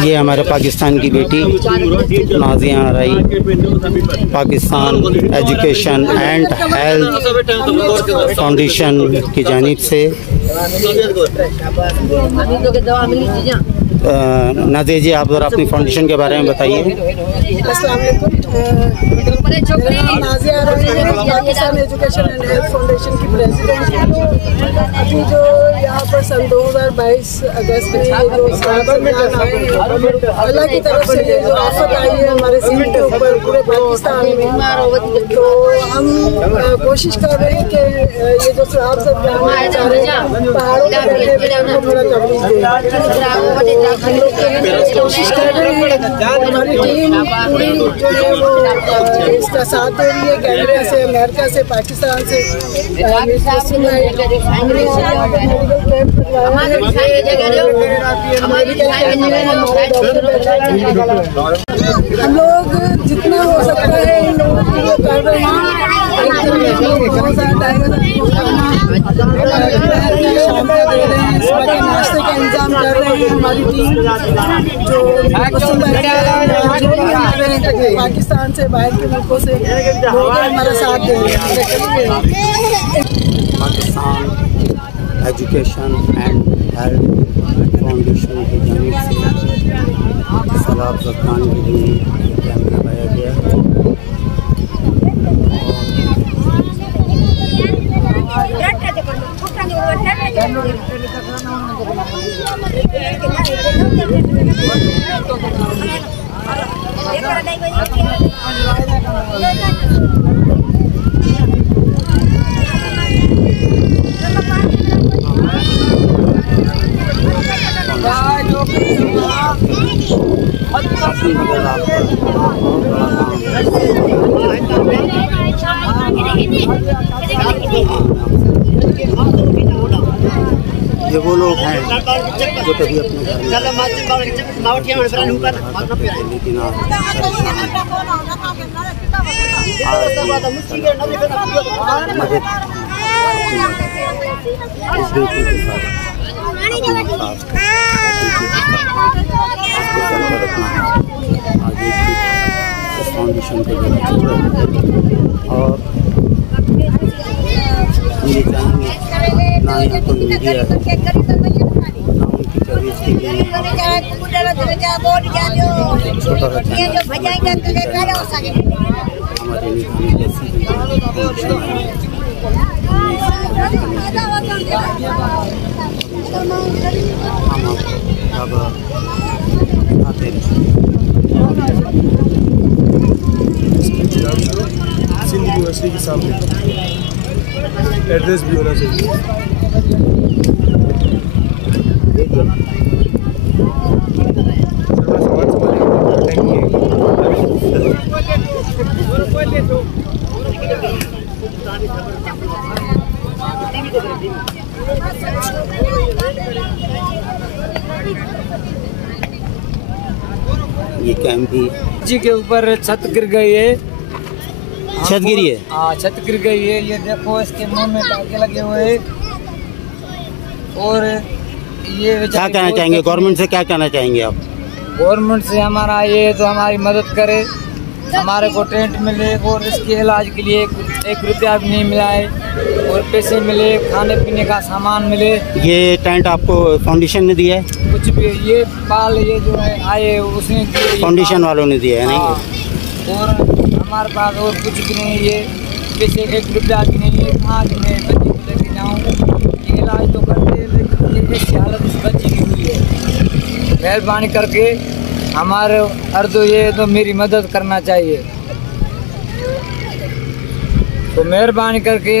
ये हमारे पाकिस्तान की बेटी नाज़िया आरई, Pakistan education and health foundation की जानिब से। नाज़िया जी, आप ज़रा अपनी फाउंडेशन के बारे में बताइए। अस्सलाम वालेकुम। नाज़िया आरई Pakistan education and health foundation की प्रेसिडेंट है। अभी जो यहाँ पर सन 2022 अगस्त में जो अल्लाह की तरफ से ये जो आफत आई है हमारे सिंध के ऊपर, पूरे पाकिस्तान में, तो हम कोशिश कर रहे हैं कि ये जो आप सब पहाड़ों पर बैठे उनको थोड़ा कवरेज दें। हम लोग कोशिश कर रहे हैं, हमारी टीम पूरी जो है वो इसका साथ दे रही है, कनाडा से, अमेरिका से, पाकिस्तान से। हम लोग जितना हो सकता है इन लोगों के लिए कर रहे हैं। नाश्ते का इंतजाम कर रहे हैं। हमारी टीम जो पाकिस्तान से, बाहर के मुल्कों से लोग हमारा साथ दे रहे हैं। Pakistan education and health foundation की जानिब से सलाब ज़फ़रान के लिए कैंप लगाया गया है। ये वो लोग हैं जो कभी अपने घर में फाउंडेशन को और ये चाहेंगे ना ही कोई मीडिया है, ना उनकी कवरेज के लिए छोटा सा चैनल हमारे निगरानी जैसी हम अब आते हैं। सिंध यूनिवर्सिटी के सामने एड्रेस भी होना चाहिए। ये कैंप भी जी के ऊपर छत गिर गई है। छत गिरी है? हाँ, छत गिर गई है। ये देखो, इसके मुंह में टाके लगे हुए हैं। और ये क्या कहना चाहेंगे गवर्नमेंट से, क्या कहना चाहेंगे आप? गवर्नमेंट से हमारा ये तो हमारी मदद करे, हमारे को टेंट मिले और इसके इलाज के लिए 1 रुपया भी नहीं मिला है, और पैसे मिले, खाने पीने का सामान मिले। ये टेंट आपको फाउंडेशन ने दिया है? कुछ भी, ये पाल ये जो है आए उसने दिए, फाउंडेशन वालों ने दिया है? नहीं, और हमारे पास और कुछ भी नहीं। ये पैसे 1 रुपया भी नहीं है। कहाँ मैं बच्ची को लेके जाऊँ? ये इलाज तो करते, लेकिन ऐसी हालत इस बच्ची की हुई है। मेहरबानी करके हमारे अर्दो ये तो मेरी मदद करना चाहिए। तो मेहरबानी करके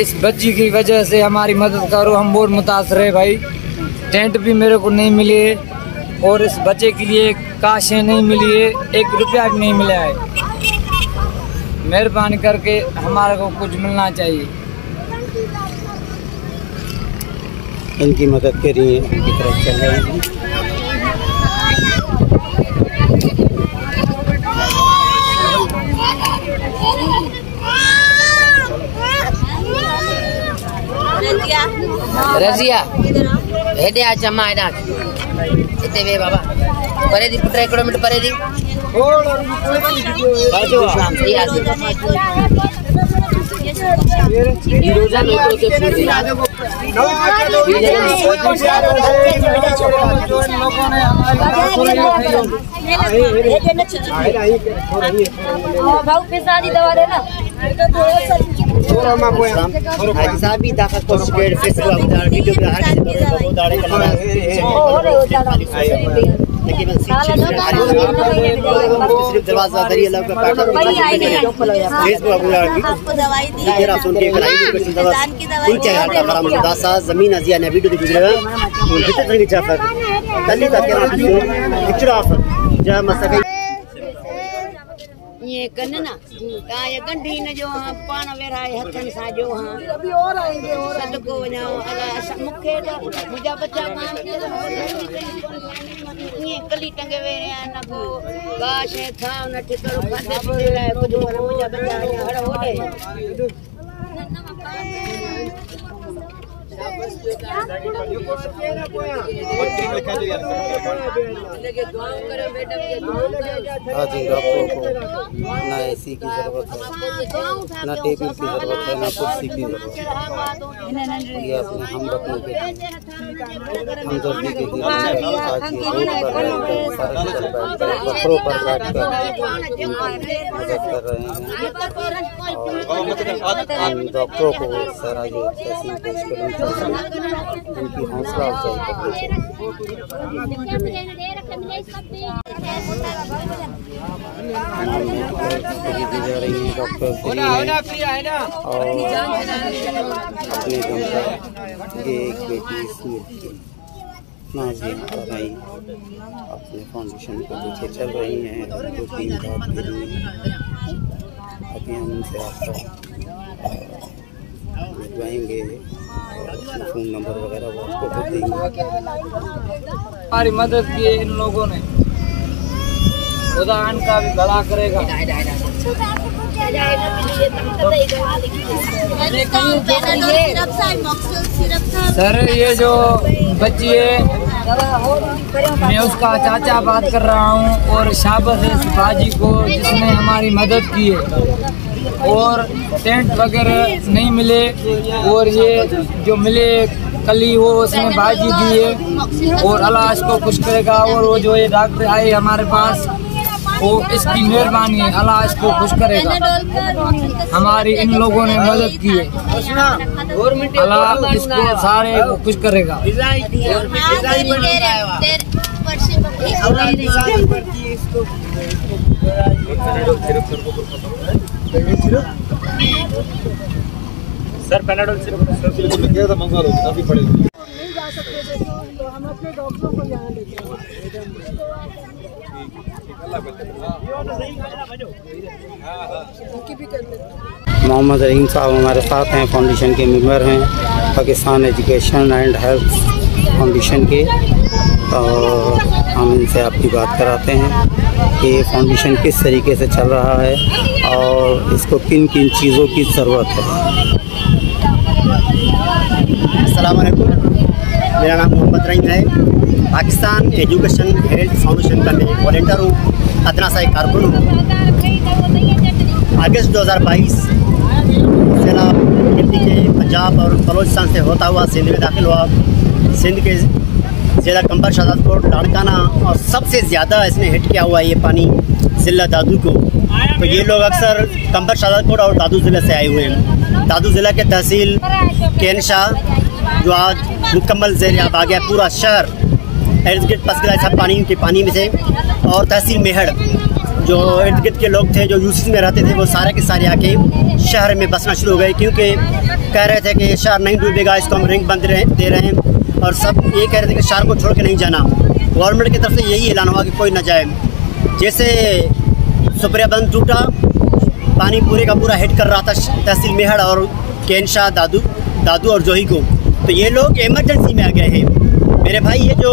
इस बच्ची की वजह से हमारी मदद करो। हम बहुत मुतासर है भाई। टेंट भी मेरे को नहीं मिले, और इस बच्चे के लिए काशें नहीं मिली है, 1 रुपया भी नहीं मिला है। मेहरबानी करके हमारे को कुछ मिलना चाहिए। इनकी मदद के लिए इनकी तरफ चल रहे हैं। रजिया हेडे आ चमा इते वे बाबा परे दी पुत्र 1 किलोमीटर परे दी दरवाजा दरिया लग का जमीन अजिया ने वीडियो गुजरेगा जा मसके ये कन ना का ये गंढी न जो पान वेराए हथन सा जो हां अभी और आएंगे और सदको वना अला मुखे मुजा बच्चा काम ये कली टंगे वेरे न को गाश है था न ठिकरो खाते पीते लाए कुछ मुजा बच्चा हड़ होडे आज इन डॉक्टरों को ना एसी की ज़रूरत है, ना टेबल की ज़रूरत है, ना कुर्सी की ज़रूरत है। ये अपने हम बच्चों के हमदर्दी के लिए आज ये रोड पर बैठकर पत्थरों पर बैठकर मदद कर रहे हैं। और इन डॉक्टरों को सर आज तहसील पेश करनी चाहिए, उनकी हौसला अफजाई करनी चाहिए। दी जा रही है डॉक्टर के लिए और अपने दम पर ये एक बेटी स्मृति नाज़िया राई अपने फाउंडेशन को लेके चल रही हैं उनको 3 रात के लिए। अभी हम उनसे आपका भिजवाएंगे और फ़ोन नंबर वगैरह वो आपको दे देंगे। हमारी मदद की इन लोगों ने, खुदा इनका भी भला करेगा। सर ये जो बच्ची है मैं उसका चाचा बात कर रहा हूँ और शाबाश है बाजी को जिसने हमारी मदद की है। और टेंट वगैरह नहीं मिले और ये जो मिले कली वो उसने बाजी दी है और अल्लाह इसको खुश करेगा। और वो जो ये डॉक्टर आए हमारे पास वो इसकी मेहरबानी है, अल्लाह इसको खुश करेगा। हमारी इन लोगों ने मदद की है, अल्लाह इसको सारे को खुश करेगा। सर पैनाडोल सिर्फ किया था मंगवा लो काफी पड़ेगा। नहीं जा सकते थे तो हम अपने डॉक्टरों को यहाँ लेके मोहम्मद रहीम साहब हमारे साथ हैं, फाउंडेशन के मेंबर हैं, Pakistan education and health foundation के। और हम इनसे आपकी बात कराते हैं कि फाउंडेशन किस तरीके से चल रहा है और इसको किन किन चीज़ों की ज़रूरत है। अस्सलाम वालेकुम, मेरा नाम मोहम्मद रहीम है। पाकिस्तान एजुकेशन हेल्थ फाउंडेशन का मैं वॉलंटियर हूँ, अदना सा कारकुन हूँ। अगस्त 2022 सैलाब दिल्ली के पंजाब और बलोचिस्तान से होता हुआ सिंध में दाखिल हुआ। सिंध के ज़िला कंबर शाहजादपुर लाड़काना और सबसे ज़्यादा इसने हिट किया हुआ ये पानी ज़िला दादू को। तो ये लोग अक्सर कंबर शाहजादपुर और दादू ज़िले से आए हुए हैं। दादू ज़िला के तहसील केनशाह जो आज मुकम्मल ज़ेर अब आ गया, पूरा शहर इर्द गिर्द पस गया सब पानी में से। और तहसील मेहड़ जो इर्द गिर्द के लोग थे जो यूसी में रहते थे वो सारे के सारे आके शहर में बसना शुरू हो गए, क्योंकि कह रहे थे कि शहर नहीं डूबेगा, इसको हम रिंग बंद दे रहे हैं। और सब ये कह रहे थे कि शहर को छोड़ के नहीं जाना। गवर्नमेंट की तरफ से यही ऐलान हुआ कि कोई न जाए। जैसे सुपरिया बंद टूटा, पानी पूरे का पूरा हिट कर रहा था तहसील मेहड़ और केनशाह दादू और जोही को। तो ये लोग इमरजेंसी में आ गए हैं। मेरे भाई ये जो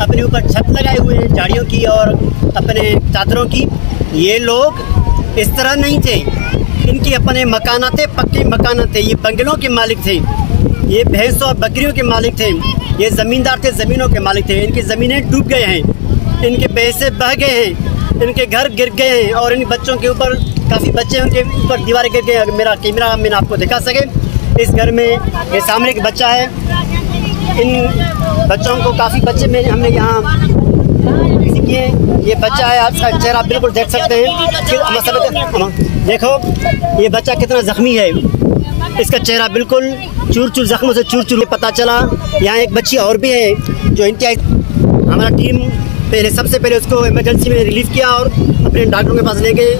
अपने ऊपर छत लगाए हुए हैं झाड़ियों की और अपने चादरों की, ये लोग इस तरह नहीं थे। इनकी अपने मकाना थे, पक्के मकाना थे, ये बंगलों के मालिक थे, ये भैंसों और बकरियों के मालिक थे, ये ज़मींदार थे, ज़मीनों के मालिक थे। इनकी ज़मीनें डूब गए हैं। इनके पैसे बह गए हैं, इनके घर गिर गए हैं और इन बच्चों के ऊपर काफ़ी बच्चे उनके ऊपर दीवारें गिर गए। मेरा कैमरा मैंने आपको दिखा सके, इस घर में ये सामने एक बच्चा है, इन बच्चों को काफ़ी बच्चे में हमने यहाँ किए। ये बच्चा है, आपका चेहरा बिल्कुल देख सकते हैं। देखो ये बच्चा कितना ज़ख्मी है, इसका चेहरा बिल्कुल चूर चूर जख्मों से चूर चूर। पता चला यहाँ एक बच्ची और भी है जो इंतहा, हमारा टीम पहले सबसे पहले उसको इमरजेंसी में रिलीफ किया और अपने डॉक्टरों के पास ले गए।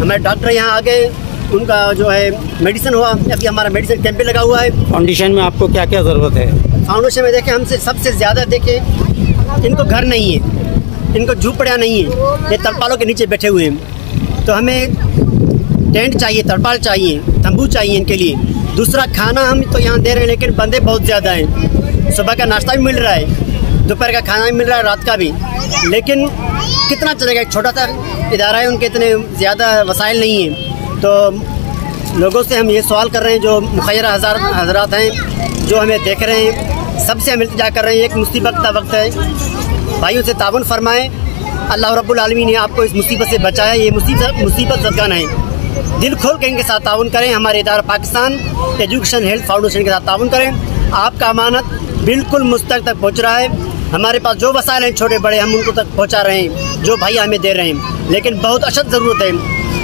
हमारे डॉक्टर यहाँ आ गए, उनका जो है मेडिसिन हुआ, अभी हमारा मेडिसिन कैंप भी लगा हुआ है। फाउंडेशन में आपको क्या क्या ज़रूरत है? फाउंडेशन में देखें, हमसे सबसे ज़्यादा देखें, इनको घर नहीं है, इनको झूपड़ियाँ नहीं है, ये तरपालों के नीचे बैठे हुए हैं। तो हमें टेंट चाहिए, तरपाल चाहिए, तंबू चाहिए इनके लिए। दूसरा खाना हम तो यहाँ दे रहे हैं लेकिन बंदे बहुत ज़्यादा हैं। सुबह का नाश्ता भी मिल रहा है, दोपहर का खाना भी मिल रहा है, रात का भी, लेकिन कितना चलेगा? एक छोटा सा इदारा है, उनके इतने ज़्यादा वसाइल नहीं हैं। तो लोगों से हम ये सवाल कर रहे हैं जो मुखैर हज़रात हैं, जो हमें देख रहे हैं, सबसे हम इल्तिजा कर रहे हैं, एक मुसीबत का वक्त है, भाइयों से ताउन फरमाएं। अल्लाह रब्बुल आलमीन ने आपको इस मुसीबत से बचाया, ये मुसीबत ज़दगाना है। दिल खोल के इनके साथ ताउन करें, हमारे इदारा पाकिस्तान एजुकेशन हेल्थ फाउंडेशन के साथ ताउन करें। आपका अमानत बिल्कुल मुझ तक पहुँच रहा है। हमारे पास जो वसाइल हैं छोटे बड़े, हम उनको तक पहुँचा रहे हैं, जो भाई हमें दे रहे हैं, लेकिन बहुत अशद ज़रूरत है,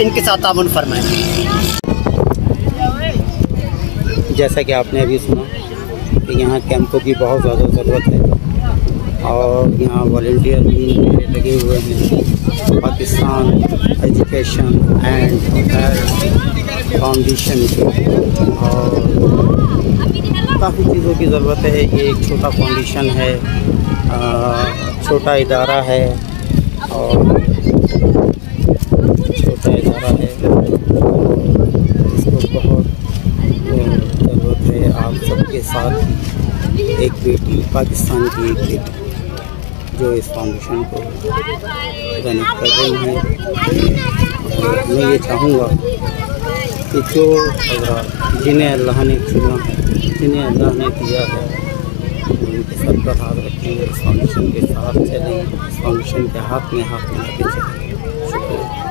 इनके साथ ताउन फरमाएं। जैसा कि आपने अभी सुना कि यहाँ कैंपों की बहुत ज़्यादा ज़रूरत है और यहाँ वॉलंटियर भी लगे हुए हैं। Pakistan education and health foundation के, और काफ़ी चीज़ों की ज़रूरत है। ये एक छोटा फाउंडेशन है, छोटा इदारा है और छोटा इदारा है, इसको बहुत ज़रूरत है आप सबके साथ। एक बेटी, पाकिस्तान की एक बेटी जो इस फाउंडेशन को रन कर रही है। मैं ये चाहूँगा कि जो जिन्हें अल्लाह ने चुना है, जिन्हें अल्लाह ने दिया है, उनके सर पर हाथ रखें, इस फाउंडेशन के साथ चलें, इस फाउंडेशन के हाथ में लेके चलें। शुक्रिया।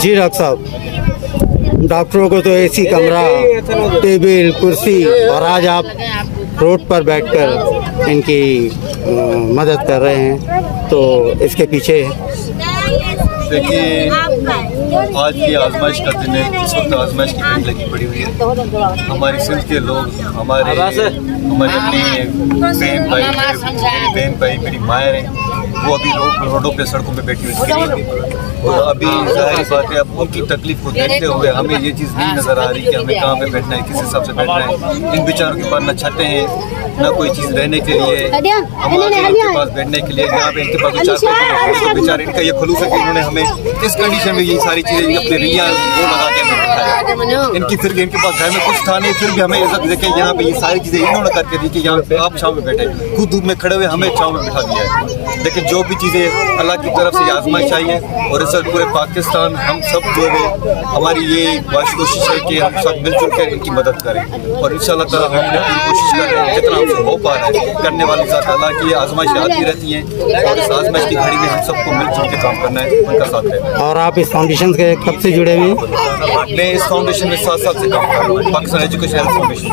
जी डॉक्टर साहब, डॉक्टरों को तो एसी कमरा, टेबल, कुर्सी, और आज आप रोड पर बैठकर इनकी मदद कर रहे हैं, तो इसके पीछे देखिए आज ये आजमाइश का दिन है। इस वक्त आजमाइश की घड़ी लगी पड़ी हुई है। हमारी सिंध के लोग, हमारे अपने बहन भाई, मेरी मायर हैं, वो अभी रोडों पे सड़कों पे बैठी हुई। और अभी जाहिर बात है, अब उनकी तकलीफ को देखते हुए हमें ये चीज़ नहीं नज़र आ रही कि हमें कहाँ पे बैठना है, किस हिसाब से बैठना है। इन बेचारों के पास न छतें हैं, न कोई चीज़ रहने के लिए, हमारे इनके पास बैठने के लिए यहाँ पे इनके पास तो बेचारे इनका ये खुलूस है कि इन्होंने हमें इस कंडीशन में ये सारी चीज़ें अपने रिया वो लगा के हमें बिठाया। इनकी फिर इनके पास घर में कुछ था नहीं, फिर भी हमें इज्जत देके यहाँ पे ये सारी चीज़ें इन्होंने करके दी कि यहाँ पे आप छाँव में बैठे, खुद धूप में खड़े हुए हमें छाँव में बिठा दिया है। लेकिन जो भी चीज़ें अल्लाह की तरफ से आजमाइश आई है, और इस वक्त पूरे पाकिस्तान हम सब जो है, हमारी ये कोशिश है कि हम सब मिलजुल कर इनकी मदद करें। और इंशाअल्लाह ताला हम पूरी कोशिश कर रहे हैं, जितना हमसे हो पा रहा है। करने वाली ज़ात अल्लाह की आजमाइश आती रहती हैं, और इस आजमाइश की घड़ी में हम सबको मिलजुल के काम करना है, उनका साथ देना। और आप इस फाउंडेशन के कब से जुड़े हुए हैं? मैं इस फाउंडेशन में 7 साल से काम कर रहा हूँ, पाकिस्तान एजुकेशन हेल्थ फाउंडेशन।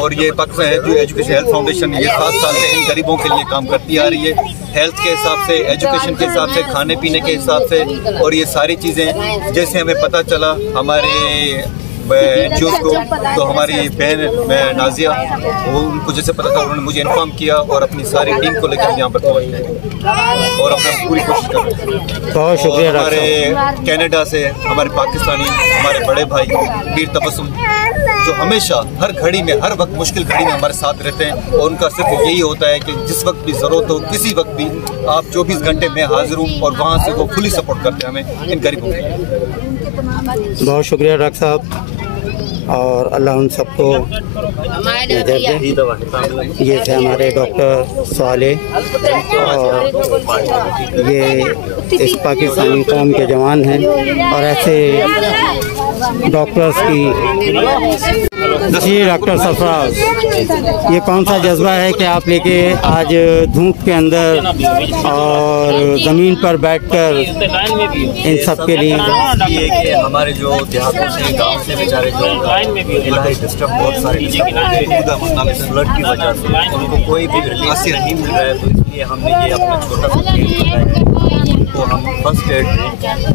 और ये पाकिस्तान एजुकेशन हेल्थ फाउंडेशन ये 7 साल से इन गरीबों के लिए काम करती आ रही है, हेल्थ के हिसाब से, एजुकेशन के हिसाब से, खाने पीने के हिसाब से। और ये सारी चीज़ें जैसे हमें पता चला हमारे एनजीओ को, तो हमारी बहन नाजिया, वो उनको जैसे पता था उन्होंने मुझे इन्फॉर्म किया और अपनी सारी टीम को लेकर यहाँ पर पहुँच गए और अपना पूरी कोशिश कर रहे हैं। बहुत शुक्रिया। हमारे कनाडा से हमारे पाकिस्तानी, हमारे बड़े भाई मीर तबस्सुम, जो हमेशा हर घड़ी में, हर वक्त मुश्किल घड़ी में हमारे साथ रहते हैं, और उनका सिर्फ यही होता है कि जिस वक्त भी ज़रूरत हो, किसी वक्त भी आप 24 घंटे में हाजिर हूँ, और वहाँ से वो फुली सपोर्ट करते हैं हमें इन गरीबों के। बहुत शुक्रिया डॉक्टर साहब, और अल्लाह उन सबको नजर दे। ये थे हमारे डॉक्टर साले, और ये इस पाकिस्तानी कौम के जवान हैं, और ऐसे डॉक्टर्स की। जी डॉक्टर सरफराज, ये कौन सा जज्बा है कि आप लेके आज धूप के अंदर और ज़मीन पर बैठकर इन सब के लिए? ये कि हमारे जो देहातों से गाँव से बेचारे जो इलाही डिस्टर्ब बहुत सारे फ्लड की वजह से उनको कोई भी रिलीफ नहीं मिल रहा है, तो इसलिए हमने ये अपना छोटा सा केंद्र बनाया है। तो हम फर्स्ट एड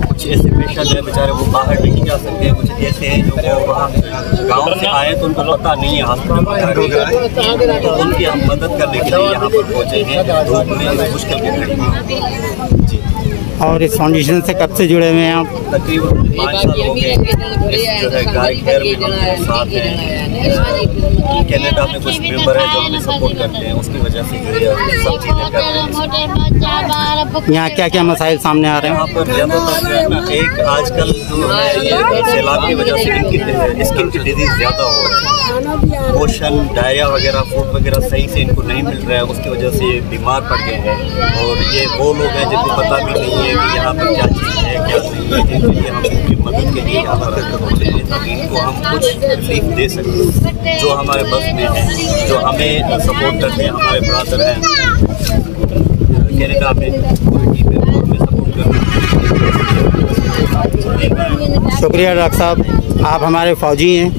कुछ ऐसे पेशेंट हैं बेचारे वो बाहर नहीं जा सकते हैं, कुछ ऐसे हैं जो वहाँ गाँव से आए तो उनको पता नहीं है हॉस्पिटल वगैरह, तो उनकी हम मदद करने के लिए यहाँ पर पहुँचे हैं धूप में मुश्किल के घड़ी में। जी। और इस फाउंडेशन से कब से जुड़े हुए हैं आप? तकरीबन 5 साल हो गए। इस जो है गाय खैर में हम साथ हैं, कनाडा में कुछ मेंबर है जो हमें सपोर्ट करते हैं, उसकी वजह से जो है सब चीज़ें कर रहे हैं। यहाँ क्या क्या मसाइल सामने आ रहे हैं? यहाँ पर ज़्यादातर जो है ना, एक आजकल जो है ये सैलाब की वजह से इनकी स्किन की डिजीज़ ज़्यादा हो रही है, पोषण डायरिया वगैरह फूड वगैरह सही से इनको नहीं मिल रहा है, उसकी वजह से ये बीमार पड़ गए हैं। और ये वो लोग हैं जिनको पता भी नहीं है कि यहाँ पर क्या चीज़ है क्या नहीं है, जिनके लिए हम इनकी मदद के लिए यहाँ पर होते हैं ताकि इनको हम कुछ रिलीफ दे सकें जो हमारे बस में है, जो हमें सपोर्ट करते हैं। हमारे ब्रदर हैं कनाडा में, पूरी टीम है, हमें सपोर्ट करते हैं। शुक्रिया डॉक्टर साहब, आप हमारे फ़ौजी हैं,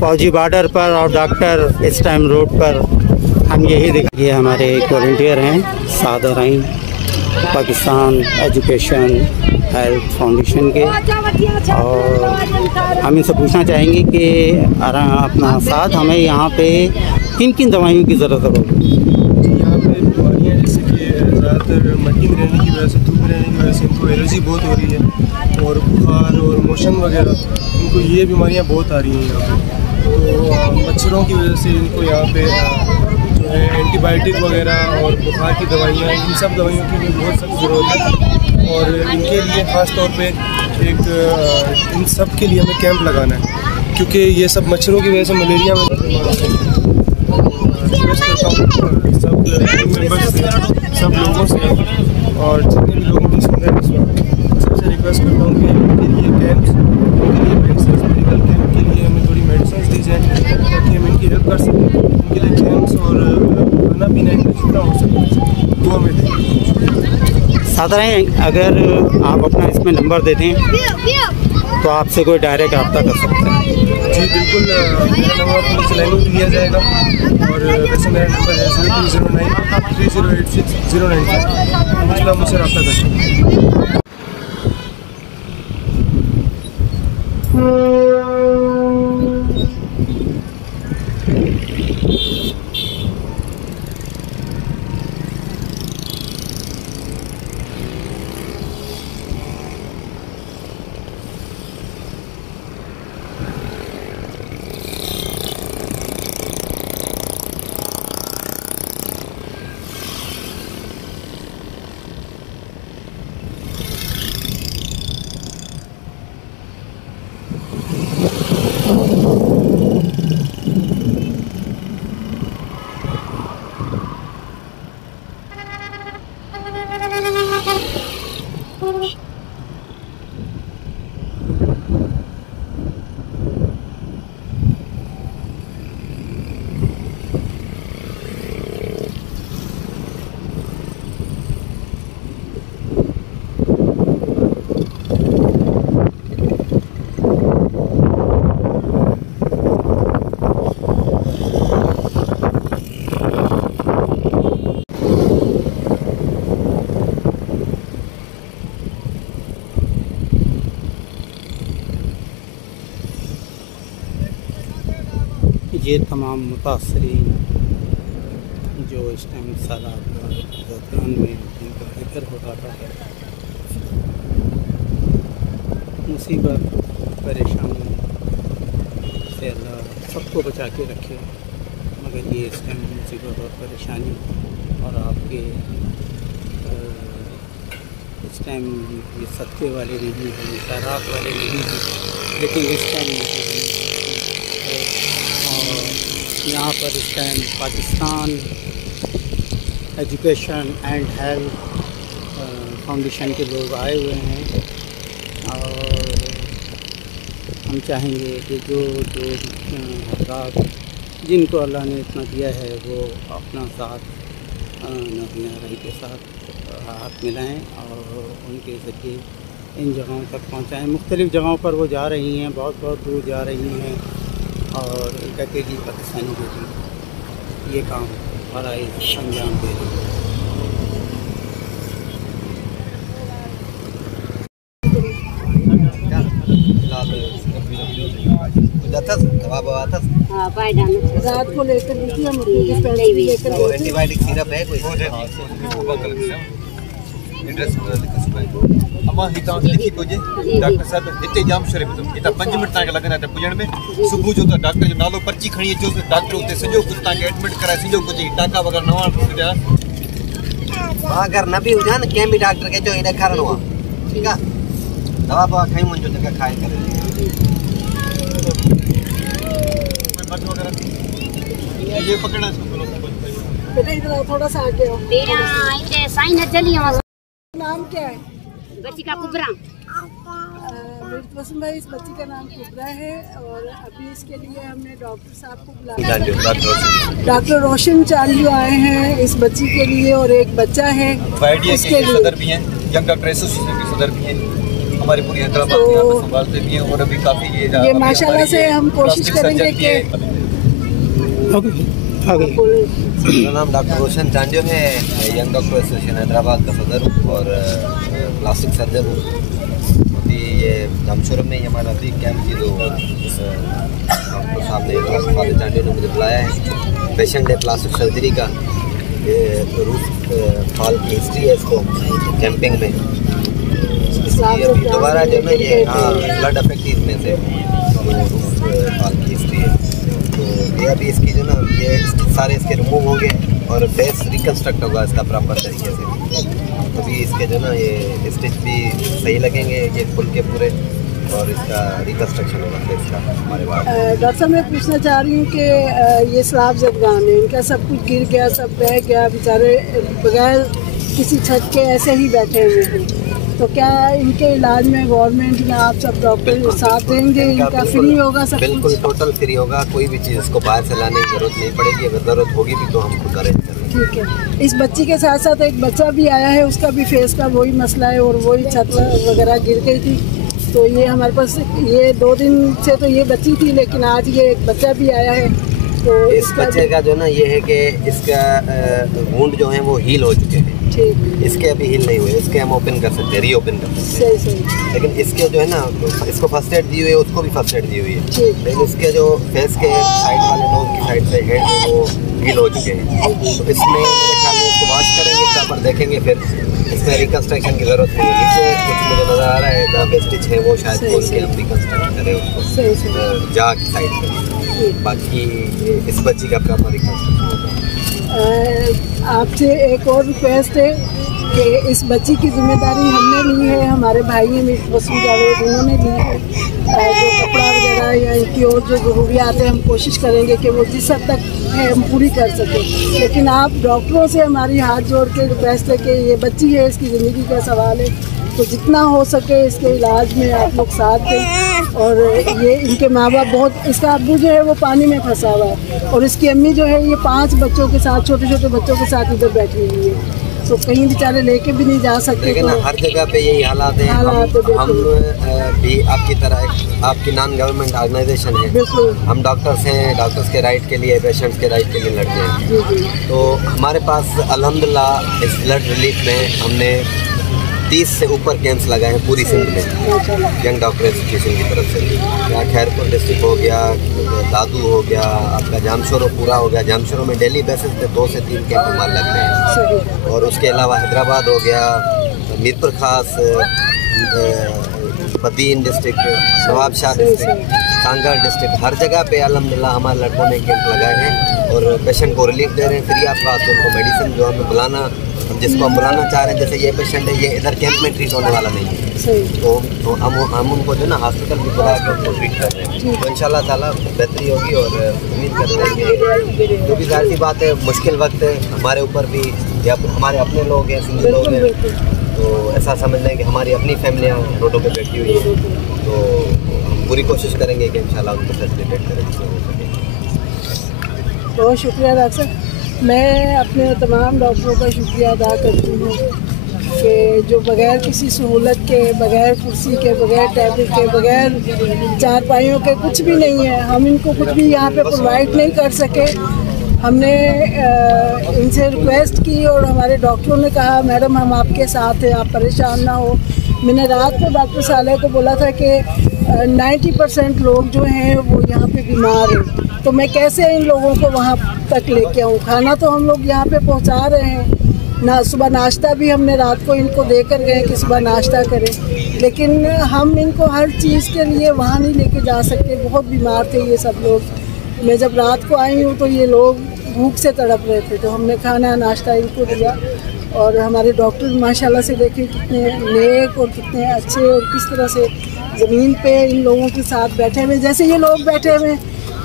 फ़ौजी बॉर्डर पर और डॉक्टर इस टाइम रोड पर। हम यही देखिए हमारे एक वॉलंटियर हैं सादराइन पाकिस्तान एजुकेशन हेल्थ फाउंडेशन के, और हम इनसे पूछना चाहेंगे कि अपना साथ हमें यहाँ पे किन किन दवाइयों की ज़रूरत होगी? यहाँ पे बीमारियाँ जैसे कि ज़्यादातर मिट्टी में रहने की वजह से, धूप में रहने की वजह से इनको एलर्जी बहुत हो रही है, और बुखार और मोशन वगैरह, इनको ये बीमारियाँ बहुत आ रही हैं यहाँ पे। तो मच्छरों की वजह से इनको यहाँ पे जो है एंटीबायोटिक वगैरह और बुखार की दवाइयाँ, इन सब दवाइयों की भी बहुत सख्त ज़रूरत है, और इनके लिए ख़ास तौर पे एक इन सब के लिए हमें कैंप लगाना है, क्योंकि ये सब मच्छरों की वजह से मलेरिया में रिक्वेस्ट करता हूँ सब मेम्बर्स से, सब लोगों से, और जितने भी लोगों की सुन रहे हैं इस वक्त, सबसे रिक्वेस्ट करता हूँ कि इनके लिए कैंप्स, उनके लिए मेडिसिन, मेडिकल कैंप के लिए हमें थोड़ी मेडिसिन दी जाए ताकि हम इनकी हेल्प कर सकें। उनके लिए कैंप्स और खाना पीना इनका जितना हो सके वो हमें दें। सादराइन, अगर आप अपना इसमें नंबर दे दें तो आपसे कोई डायरेक्ट रब्ता कर सकता है। जी बिल्कुल, मेरा नंबर आपको नीचे लाइन में दिया जाएगा, और वैसे मेरा नंबर है 0209 3086 095, मुझे आप मुझसे रब्ता कर सकते हैं। ये तमाम मुतासरीन जो इस टाइम सैलाब में उनका जिक्र हो रहा है, मुसीबत परेशानी से अल्लाह सबको बचा के रखे, मगर ये इस टाइम मुसीबत और परेशानी और आपके इस टाइम ये सत्ते वाले नहीं हैं, शराब वाले नहीं हैं, लेकिन इस टाइम और यहाँ पर इस time Pakistan education and health foundation के लोग आए हुए हैं और हम चाहेंगे कि जो हजरात जिनको अल्लाह ने इतना दिया है वो अपना साथ नबी रही के साथ हाथ मिलाएं और उनके ज़रिए इन जगहों तक पहुंचाएं। मुख्तलिफ़ जगहों पर वो जा रही हैं, बहुत बहुत दूर जा रही हैं और एक अकेली पाकिस्तानी बेटी ये काम बड़ा अंजाम दे रही है। रात को लेकर लेकर एंटीबायोटिक सिरप है कोई अम्मा हितां लिखी कोजे डॉक्टर साहब हिते जाम शरीफ तो हितां 5 मिनट तक लगना है पुजण में सुबह जो तो डॉक्टर जो नालो पर्ची खणी अचो डॉक्टर उते सजो कुछ तक एडमिट कराए सजो कुछ टाका वगैरह नवा सुजा अगर न भी हुजान के भी डॉक्टर के जो ॾेखारणो आहे ठीक है दवा बवा खाई मुंहिंजो जेका खाए करे ये पकड़ना बेटा इधर थोड़ा सा आगे आओ। मेरा इते साइन न चली हम नाम क्या है? बच्ची का कुबरा। वसीम भाई इस बच्ची का नाम कुबरा है और अभी इसके लिए हमने डॉक्टर साहब को बुलाया। डॉक्टर रोशन चांडियो आए हैं इस बच्ची के लिए और एक बच्चा है इसके लिए। सदर भी हैं, यंग डॉक्टर एसोसिएशन के सदर भी हैं, हमारी पूरी हैदराबाद में यहाँ पे संभालते भी हैं और अभी काफ़ी ये माशाल्लाह से हम कोशिश करेंगे कि मेरा नाम डॉक्टर रोशन चांडियो है, यंग डॉक्टर एसोसिएशन हैदराबाद का सदर हूँ और प्लास्टिक सर्जन हूँ। अभी ये जामशोरम में हमारा अभी कैंप की जो डॉक्टर साहब ने डॉक्टर चांडियो ने मुझे बुलाया है पेशेंट है प्लास्टिक सर्जरी का, ये रूफ फॉल की हिस्ट्री है इसको कैंपिंग में। अभी दोबारा जो है ये ब्लड अफेक्ट में से रूफ फॉल की हिस्ट्री है तो ये अभी इसकी जो ना ये सारे इसके रिमूव होंगे और फेस रिकन्स्ट्रक्ट होगा इसका प्रॉपर तरीके से। अभी इसके जो ना ये स्टिच भी सही लगेंगे ये फुल के पूरे और इसका रिकन्स्ट्रक्शन होगा फेस का हमारे बाद। डॉक्टर साहब मैं पूछना चाह रही हूँ कि ये सैलाब ज़दगान है, इनका सब कुछ गिर गया, सब बह गया, बेचारे बगैर किसी छत के ऐसे ही बैठे हुए हैं, तो क्या इनके इलाज में गवर्नमेंट या आप सब डॉक्टर साथ देंगे? इनका फ्री होगा सब? बिल्कुल टोटल फ्री होगा, कोई भी चीज़ इसको बाहर से लाने की जरूरत नहीं पड़ेगी, अगर ज़रूरत होगी भी तो हम खुद अरेंज करेंगे। ठीक है। इस बच्ची के साथ साथ एक बच्चा भी आया है, उसका भी फेस का वही मसला है और वही छत वगैरह गिर गई थी, तो ये हमारे पास ये 2 दिन से तो ये बच्ची थी लेकिन आज ये एक बच्चा भी आया है। तो इस बच्चे का जो ना ये है कि इसका वुंड जो है वो हील हो चुके हैं, इसके अभी हील नहीं हुए, इसके हम ओपन कर सकते हैं, रीओपन कर सकते हैं। सही। लेकिन इसके जो है ना इसको फर्स्ट एड दी हुई है, उसको भी फर्स्ट एड दी हुई है, लेकिन इसके जो फेस के साइड वाले नोज की साइड से हेड है वो हील हो चुके हैं, तो इसमें मेरे ख्याल में इसको वॉश करेंगे, प्रॉपर देखेंगे, फिर इसमें रिकन्स्ट्रक्शन की ज़रूरत नहीं है। नीचे कुछ मुझे नज़र आ रहा है जहाँ पे स्टिच है वो शायद खोल के हम रिकन्स्ट्रक्ट करें उसको जा की साइड पर, बाकी इस बच्ची का प्रॉपर रिकन्स्ट्रक्शन होगा। आपसे एक और रिक्वेस्ट है कि इस बच्ची की जिम्मेदारी हमने ली है, हमारे भाई हैं वसीम जावेद उन्होंने ली है, जो कपड़ा वगैरह या इनकी और जो ज़रूरियात है हम कोशिश करेंगे कि वो जिस हद तक है हम पूरी कर सकें, लेकिन आप डॉक्टरों से हमारी हाथ जोड़ के रिक्वेस्ट है कि ये बच्ची है, इसकी ज़िंदगी का सवाल है, तो जितना हो सके इसके इलाज में आप लोग साथ दें। और ये इनके माँ बाप बहुत, इसका अब्बू जो है वो पानी में फंसा हुआ है और इसकी अम्मी जो है ये 5 बच्चों के साथ, छोटे छोटे बच्चों के साथ इधर बैठी हुई है, तो कहीं बेचारे लेके भी नहीं जा सकते। लेकिन तो हर जगह पे यही हालात हैं। हम भी आपकी तरह आपकी नॉन गवर्नमेंट ऑर्गेनाइजेशन है, हम डॉक्टर्स हैं, डॉक्टर्स के राइट के लिए, पेशेंट्स के राइट के लिए लड़ते हैं। तो हमारे पास अल्हम्दुलिल्लाह इस ब्लड रिलीफ में हमने 30 से ऊपर कैंप्स लगाए हैं पूरी सिंध में, यंग डॉक्टर एसोसिएशन की तरफ से। यहाँ खैरपुर डिस्ट्रिक्ट हो गया, दादू हो गया, आपका जामशोरो पूरा हो गया। जामशोरो में डेली बेसिस पे 2 से 3 कैंप हमारे लगते हैं, और उसके अलावा हैदराबाद हो गया, Mirpur Khas, Badin district, Nawabshah district, Kangar district, हर जगह पे अल्हम्दुलिल्लाह हमारे लड़कों ने कैंप लगाए हैं और पेशेंट को रिलीफ दे रहे हैं फ्री ऑफ कॉस्ट। उनको मेडिसिन जो हमें बुलाना जिसको हम बुलाना चाह रहे हैं, जैसे ये पेशेंट है, ये इधर कैंप में ट्रीट होने वाला नहीं है, तो हम उनको जो ना हॉस्पिटल में बुला के उनको ट्रीट कर रहे हैं। तो इंशाल्लाह ताला बेहतरी होगी और उम्मीद करते हैं कि जो भी जाहिर सी बात है, मुश्किल वक्त है हमारे ऊपर भी, या हमारे अपने लोग हैं, सिंधी लोग हैं, तो ऐसा समझ लें कि हमारी अपनी फैमिलियाँ रोडों पर बैठी हुई है, तो हम पूरी कोशिश करेंगे कि इंशाल्लाह उनको फैसिलिटेट करें जिसमें हो सके। बहुत शुक्रिया डॉक्टर साहब। मैं अपने तमाम डॉक्टरों का शुक्रिया अदा करती हूँ कि जो बग़ैर किसी सहूलत के, बग़ैर कुर्सी के, बग़ैर टेबल के, बग़ैर चारपाइयों के, कुछ भी नहीं है, हम इनको कुछ भी यहाँ पे प्रोवाइड नहीं कर सके। हमने इनसे रिक्वेस्ट की और हमारे डॉक्टरों ने कहा मैडम हम आपके साथ हैं, आप परेशान ना हो। मैंने रात को डॉक्टर साले को बोला था कि 90% लोग जो हैं वो यहाँ पे बीमार हैं, तो मैं कैसे इन लोगों को वहाँ तक लेके आऊँ। खाना तो हम लोग यहाँ पे पहुँचा रहे हैं ना, सुबह नाश्ता भी हमने रात को इनको देकर गए कि सुबह नाश्ता करें, लेकिन हम इनको हर चीज़ के लिए वहाँ नहीं लेके जा सकते। बहुत बीमार थे ये सब लोग। मैं जब रात को आई हूँ तो ये लोग भूख से तड़प रहे थे, तो हमने खाना नाश्ता इनको दिया। और हमारे डॉक्टर माशाल्लाह से देखें कितने नेक और कितने अच्छे, और किस तरह से ज़मीन पे इन लोगों के साथ बैठे हुए, जैसे ये लोग बैठे हुए,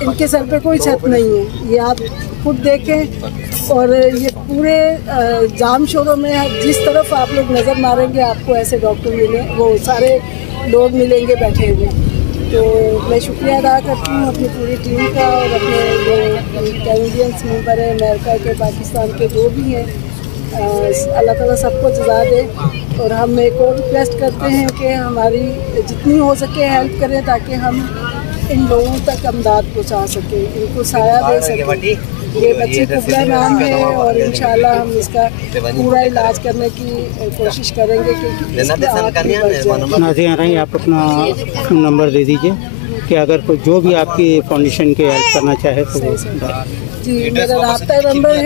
इनके सर पे कोई छत नहीं है, ये आप खुद देखें। और ये पूरे जाम शोरों में जिस तरफ आप लोग नज़र मारेंगे आपको ऐसे डॉक्टर मिले, वो सारे लोग मिलेंगे बैठे हुए। तो मैं शुक्रिया अदा करती हूँ अपनी पूरी टीम का और अपने जो कैनेडियंस मेंबर हैं, अमेरिका के, पाकिस्तान के, जो भी हैं, अल्लाह ताला सबको जज़ा दे। और हम एक और रिक्वेस्ट करते हैं कि हमारी जितनी हो सके हेल्प करें ताकि हम इन लोगों तक अमदाद पहुँचा सकें, इनको साया दे सकें। ये बच्ची कुबरा नाम है और इंशाल्लाह हम इसका पूरा इलाज करने की कोशिश करेंगे क्योंकि नाज़िया रही आप अपना नंबर दे दीजिए कि अगर कोई जो भी आपकी फाउंडेशन के हेल्प करना चाहे तो। जी मेरा राब्ता नंबर है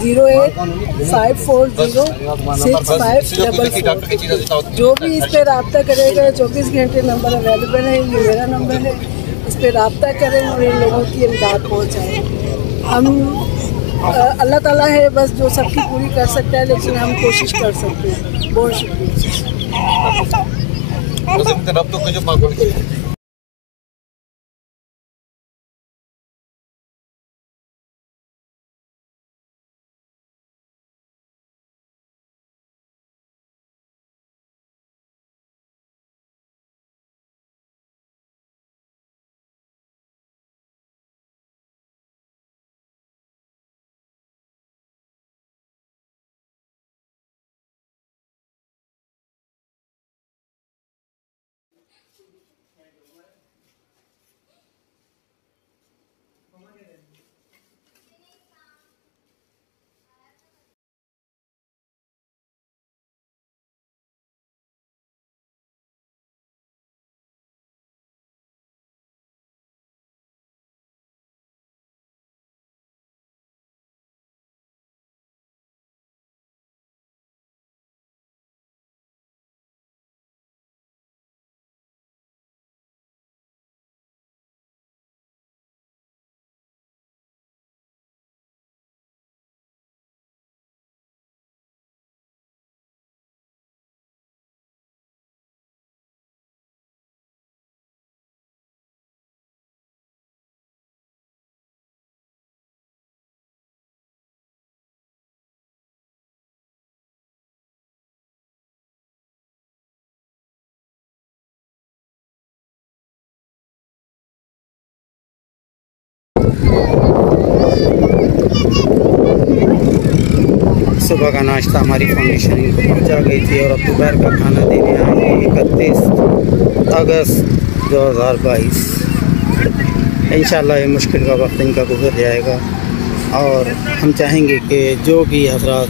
00854065544। जो भी इस पर रब्ता करेगा 24 घंटे नंबर अवेलेबल है, ये मेरा नंबर है, इस पर रब्ता करें और इन लोगों की इमदाद पहुँचाएँ। हम अल्लाह ताला है बस जो सबकी पूरी कर सकता है, लेकिन हम कोशिश कर सकते हैं। बहुत शुक्रिया। सुबह का नाश्ता हमारी फाउंडेशन इनको पहुँचा गई थी और अब दोपहर का खाना देने आएंगे 31 अगस्त 2022। इंशाल्लाह ये मुश्किल का वक्त इनका गुजर जाएगा और हम चाहेंगे कि जो भी हजरात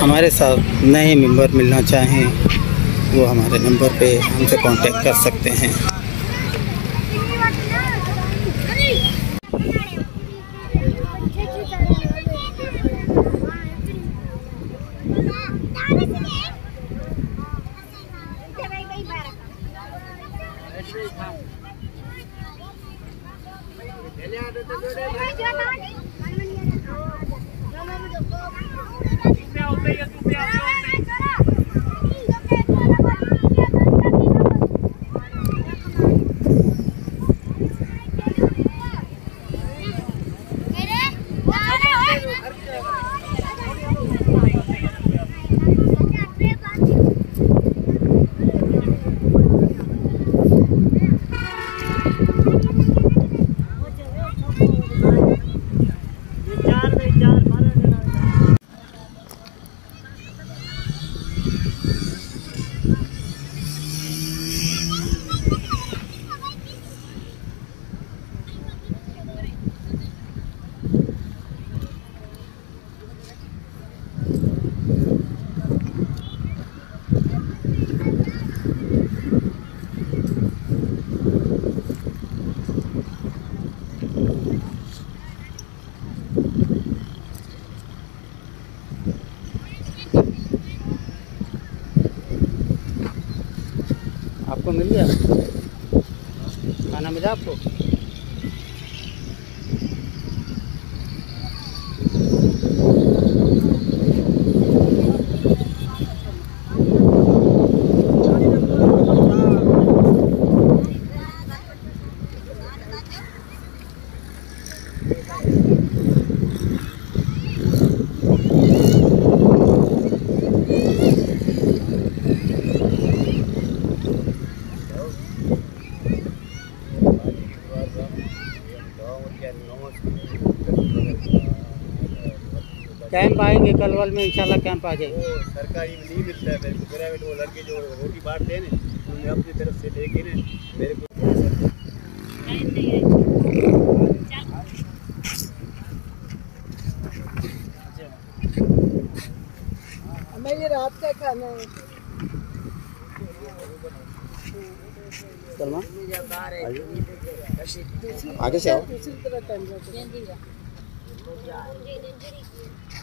हमारे साथ नए मेंबर मिलना चाहें वो हमारे नंबर पे हमसे कांटेक्ट कर सकते हैं। आपको मिल गया खाना, मिला आपको? कैंप आएंगे कलवल में इंशाल्लाह, कैंप आ जाएंगे। सरकारी में नहीं मिलता है मेरे को, प्राइवेट वो लड़के जो रोटी बांटते हैं ना, उन्हें अपनी तरफ से लेके ना मेरे को। हमें ये रात का खाना है। सलमा आगे से आओ, दूसरी तरफ कैमरा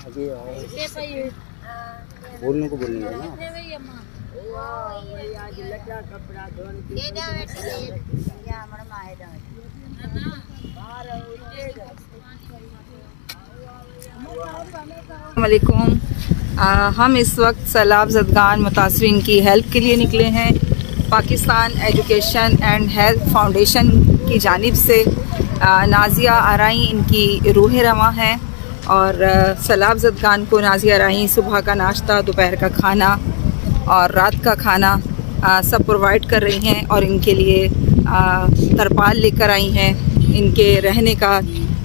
आगे आओ। बोलने को बोलेंगे ना। वालेकुम। हम इस वक्त सैलाब ज़दगान मुतासरीन की हेल्प के लिए निकले हैं। Pakistan education and health foundation की जानिब से नाजिया आराई इनकी रूह रवा हैं और सैलाब ज़दगान को नाजिया आराई सुबह का नाश्ता, दोपहर का खाना और रात का खाना सब प्रोवाइड कर रही हैं और इनके लिए तरपाल लेकर आई हैं, इनके रहने का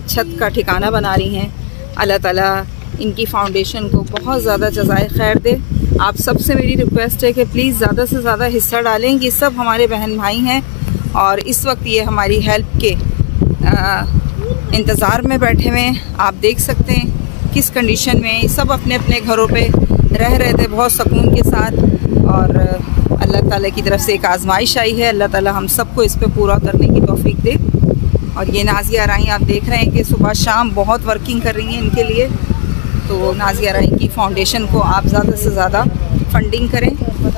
छत का ठिकाना बना रही हैं। अल्लाह ताला इनकी फ़ाउंडेशन को बहुत ज़्यादा जज़ाए खैर दे। आप सबसे मेरी रिक्वेस्ट है कि प्लीज़ ज़्यादा से ज़्यादा हिस्सा डालें। ये सब हमारे बहन भाई हैं और इस वक्त ये हमारी हेल्प के इंतज़ार में बैठे हुए हैं। आप देख सकते हैं किस कंडीशन में सब अपने अपने घरों पे रह रहे थे बहुत सुकून के साथ, और अल्लाह ताला की तरफ से एक आजमाइश आई है। अल्लाह ताला हम सबको इस पे पूरा करने की तौफीक दे। और ये नाजिया आराई आप देख रहे हैं कि सुबह शाम बहुत वर्किंग कर रही हैं इनके लिए। तो नाजिया आराई की फ़ाउंडेशन को आप ज़्यादा से ज़्यादा फंडिंग करें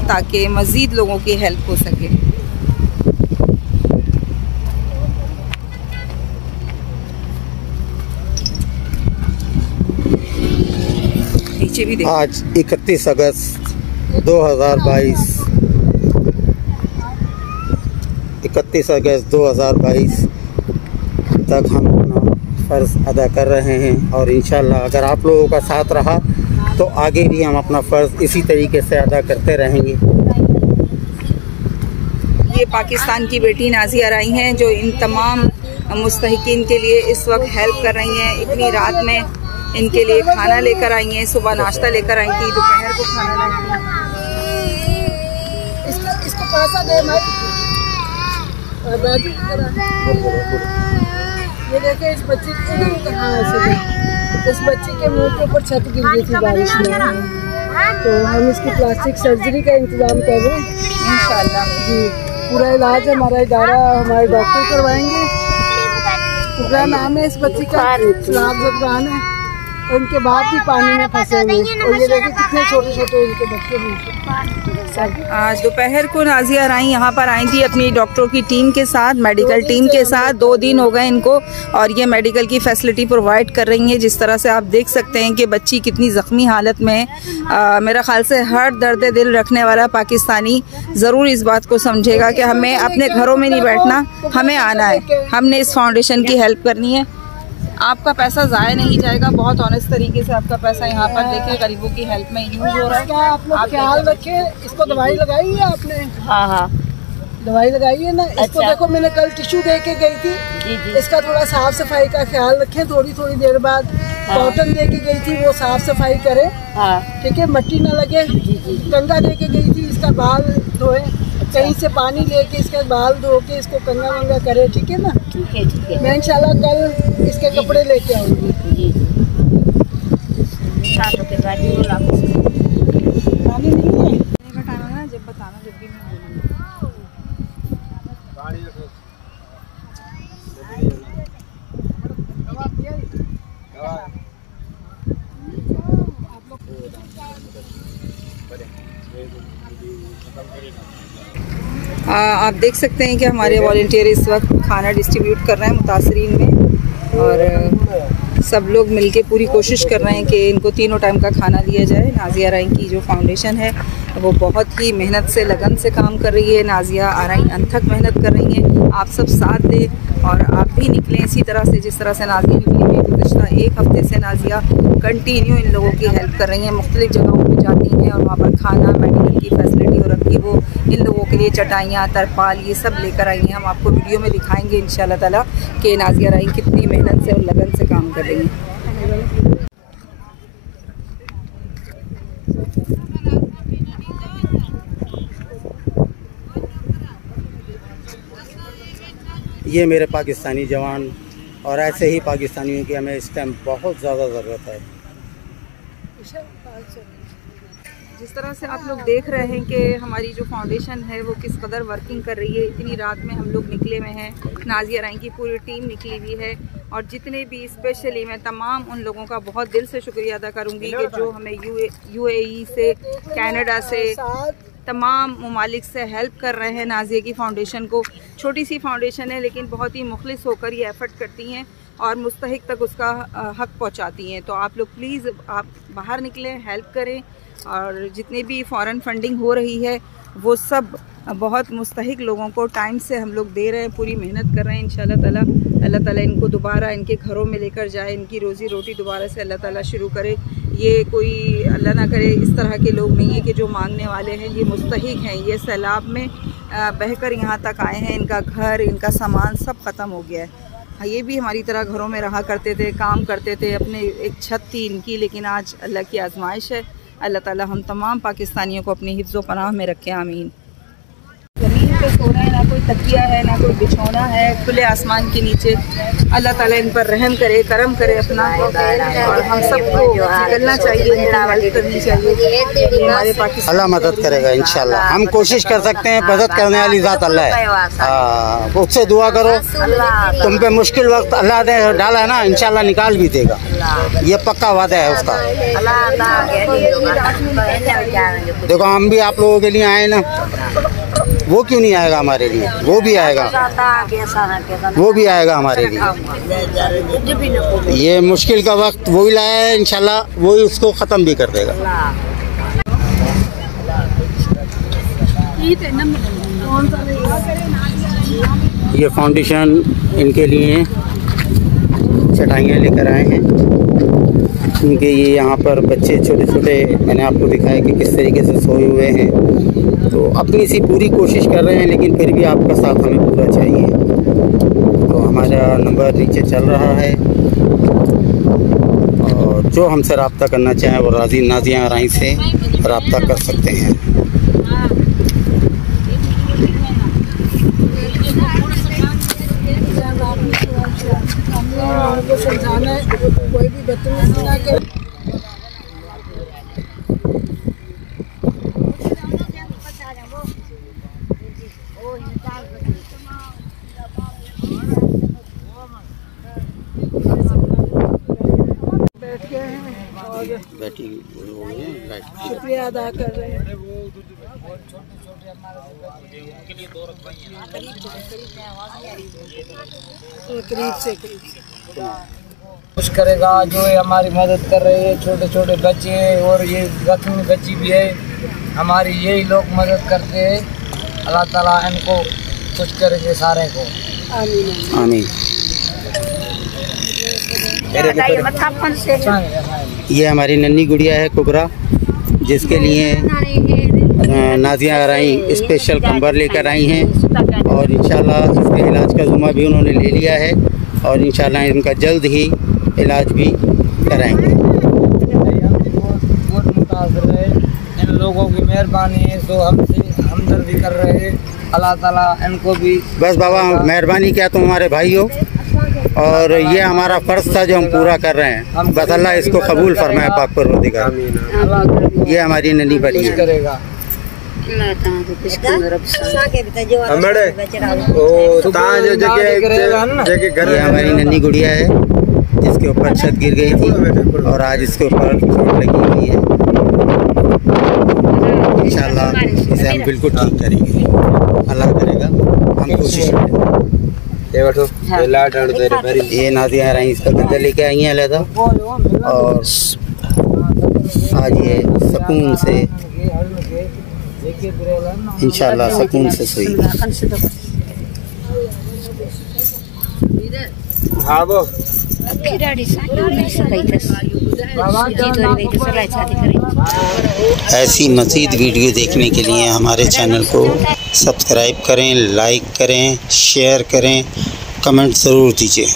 ताकि मज़ीद लोगों की हेल्प हो सके। नीचे भी देखो। आज 31 अगस्त 2022 तक हम अपना फ़र्ज़ अदा कर रहे हैं और इंशाल्लाह अगर आप लोगों का साथ रहा तो आगे भी हम अपना फ़र्ज़ इसी तरीके से अदा करते रहेंगे। ये पाकिस्तान की बेटी नाजिया आराई हैं जो इन तमाम मुस्तहिकीन के लिए इस वक्त हेल्प कर रही हैं। इतनी रात में इनके लिए खाना लेकर आई हैं, सुबह नाश्ता लेकर आई थी, दोपहर को खाना लाई थी। इसको पैसा दे मत। ये देखे इस बच्चे इस बच्चे के मुंह के ऊपर छत गिर गई थी बारिश में, तो हम इसकी प्लास्टिक सर्जरी का इंतज़ाम कर रहे हैं इंशाल्लाह। जी पूरा इलाज हमारा इदारा हमारे डॉक्टर करवाएंगे। पूरा नाम है इस बच्ची का सैलाब ज़दगान है और उनके बाप भी पानी में फंसे हुए और ये देखिए कितने छोटे छोटे इनके बच्चे हैं। आज दोपहर को नाजिया राई यहाँ पर आई थी अपनी डॉक्टरों की टीम के साथ, मेडिकल टीम के साथ। 2 दिन हो गए इनको और ये मेडिकल की फैसिलिटी प्रोवाइड कर रही हैं। जिस तरह से आप देख सकते हैं कि बच्ची कितनी ज़ख्मी हालत में है। मेरा ख्याल से हर दर्द दिल रखने वाला पाकिस्तानी ज़रूर इस बात को समझेगा कि हमें अपने घरों में नहीं बैठना, हमें आना है, हमने इस फाउंडेशन की हेल्प करनी है। आपका पैसा ज़ाया नहीं जाएगा, बहुत ऑनेस्ट तरीके से आपका पैसा यहाँ पर देखिए गरीबों की हेल्प में यूज़ हो रहा है। आप लोग ख्याल रखें। इसको दवाई लगाई है आपने? हाँ दवाई लगाई है ना। इसको देखो मैंने कल टिश्यू दे के गई थी। इसका थोड़ा साफ सफाई का ख्याल रखें। थोड़ी देर बाद कॉटन दे के गई थी, वो साफ सफाई करे, ठीक है, मिट्टी ना लगे। कंगा दे के गई थी, इसका बाल धोए, कहीं से पानी लेके इसका बाल धो के इसको कंगा वंगा करे, ठीक है ना। ठीक है। मैं इंशाल्लाह कल इसके कपड़े लेके आऊँगी। पानी नहीं है जब बताना, जब भी आप देख सकते हैं कि हमारे वॉलंटियर इस वक्त खाना डिस्ट्रीब्यूट कर रहे हैं मुतासरीन में, और सब लोग मिलके पूरी कोशिश कर रहे हैं कि इनको 3 टाइम का खाना दिया जाए। नाजिया राई की जो फाउंडेशन है वो बहुत ही मेहनत से, लगन से काम कर रही है। नाजिया राई अनथक मेहनत कर रही हैं। आप सब साथ दें और आप भी निकलें इसी तरह से जिस तरह से नाजिया निकली है। गुज़िश्ता 1 हफ़्ते से नाजिया कंटिन्यू इन लोगों की हेल्प कर रही हैं, मुख्तलिफ़ जगहों पर जाती हैं और वहाँ पर खाना, मेडिकल की फैसिलिटी और रखी वो इन लोगों के लिए चटाइयाँ, तरपाल ये सब लेकर आई हैं। हम आपको वीडियो में दिखाएंगे इंशाल्लाह ताला कि नाजिया राई कितनी मेहनत से और लगन से काम कर रही हैं। ये मेरे पाकिस्तानी जवान और ऐसे ही पाकिस्तानियों की हमें इस टाइम बहुत ज़्यादा ज़रूरत है। जिस तरह से आप लोग देख रहे हैं कि हमारी जो फाउंडेशन है वो किस कदर वर्किंग कर रही है। इतनी रात में हम लोग निकले हुए हैं, नाजिया राई की पूरी टीम निकली हुई है, और जितने भी स्पेशली मैं तमाम उन लोगों का बहुत दिल से शुक्रिया अदा करूंगी कि जो हमें यूएई से, कनाडा से, तमाम ममालिक से हेल्प कर रहे हैं नाजिया की फ़ाउंडेशन को। छोटी सी फाउंडेशन है लेकिन बहुत ही मुखलिस होकर ये एफ़र्ट करती हैं और मुस्तहिक तक उसका हक पहुंचाती हैं। तो आप लोग प्लीज़ आप बाहर निकलें, हेल्प करें, और जितनी भी फ़ॉरेन फंडिंग हो रही है वो सब बहुत मुस्तहिक लोगों को टाइम से हम लोग दे रहे हैं, पूरी मेहनत कर रहे हैं। इंशाल्लाह ताला अल्लाह ताला इनको दोबारा इनके घरों में लेकर जाए, इनकी रोज़ी रोटी दोबारा से अल्लाह ताला शुरू करे। ये कोई अल्लाह ना करे इस तरह के लोग नहीं हैं कि जो मांगने वाले हैं, ये मुस्तहिक हैं। ये सैलाब में बहकर यहाँ तक आए हैं, इनका घर, इनका सामान सब ख़त्म हो गया है। ये भी हमारी तरह घरों में रहा करते थे, काम करते थे, अपने एक छत थी इनकी, लेकिन आज अल्लाह की आजमाइश है। अल्लाह ताला हम तमाम पाकिस्तानियों को अपनी हिफ्ज़ व पनाह में रखें, आमीन। ज़मीन पे सो रहे हैं, ना कोई तकिया है, ना कोई बिछौना है, खुले आसमान के नीचे। अल्लाह ताला इन पर रहम करे, करम करे अपना, और हम सबको निकलना चाहिए, मदद करनी चाहिए। हमारे पाकिस्तान अल्लाह मदद करेगा इंशाल्लाह। हम कोशिश कर सकते हैं, मदद करने वाली ज़ात अल्लाह है। उससे दुआ करो, तुम पे मुश्किल वक्त अल्लाह ने डाला है ना, इंशाल्लाह निकाल भी देगा, ये पक्का वादा है उसका। देखो हम भी आप लोगों के लिए आए ना, वो क्यों नहीं आएगा हमारे लिए, वो भी आएगा, वो भी आएगा हमारे लिए। ये मुश्किल का वक्त वही लाया है, इंशाल्लाह वही उसको ख़त्म भी कर देगा। ये फाउंडेशन इनके लिए चटाइयाँ लेकर आए हैं, क्योंकि ये यहाँ पर बच्चे छोटे छोटे, मैंने आपको दिखाया कि किस तरीके से सोए हुए हैं। तो अपनी सी पूरी कोशिश कर रहे हैं, लेकिन फिर भी आपका साथ हमें पूरा चाहिए। तो हमारा नंबर नीचे चल रहा है, और जो हमसे रब्ता करना चाहें वो नाजिया राई से रब्ता कर सकते हैं। समझाना है कोई भी बदतमीजी ना करे। बैठ गए हैं और बैठी शुक्रिया अदा कर रहे हैं। करीब से कुछ करेगा जो ये हमारी मदद कर रहे हैं, छोटे छोटे बच्चे हैं और ये जख्मी बच्ची भी है, हमारी यही लोग मदद करते हैं। अल्लाह ताला इनको कुछ करेंगे सारे को, आमीन। ये हमारी नन्ही गुड़िया है कुबरा, जिसके लिए नाजिया आराई स्पेशल कंबर लेकर आई हैं और इंशाल्लाह इसके इलाज का ज़ुम्मा भी उन्होंने ले लिया है और इंशाल्लाह इनका जल्द ही इलाज भी कराएंगे। बहुत मुतासर है, इन लोगों की मेहरबानी है जो हमसे हमदर्दी कर रहे हैं। अल्लाह ताला इनको भी बस बाबा मेहरबानी क्या तुम हमारे भाई हो और ये हमारा फ़र्ज़ था जो हम पूरा कर रहे हैं। बस अल्लाह इसको कबूल फरमाए पाक परवरदिगार। ये हमारी नन्ही बड़ी है। ये हमारी नन्ही गुड़िया है जिसके ऊपर छत गिर गई थी और आज इसके ऊपर चोट लगी हुई है। इंशाल्लाह इसे हम बिल्कुल ठीक करेंगे, अल्लाह करेगा, हम कोशिश करेंगे। ये नाजिया रही इसका गद्दा लेके आई हैं अलहदा और आज ये सुकून से इंशाल्लाह सुकून से सोई। हाँ वो ऐसी मज़ीद वीडियो देखने के लिए हमारे चैनल को सब्सक्राइब करें, लाइक करें, शेयर करें, कमेंट ज़रूर दीजिए।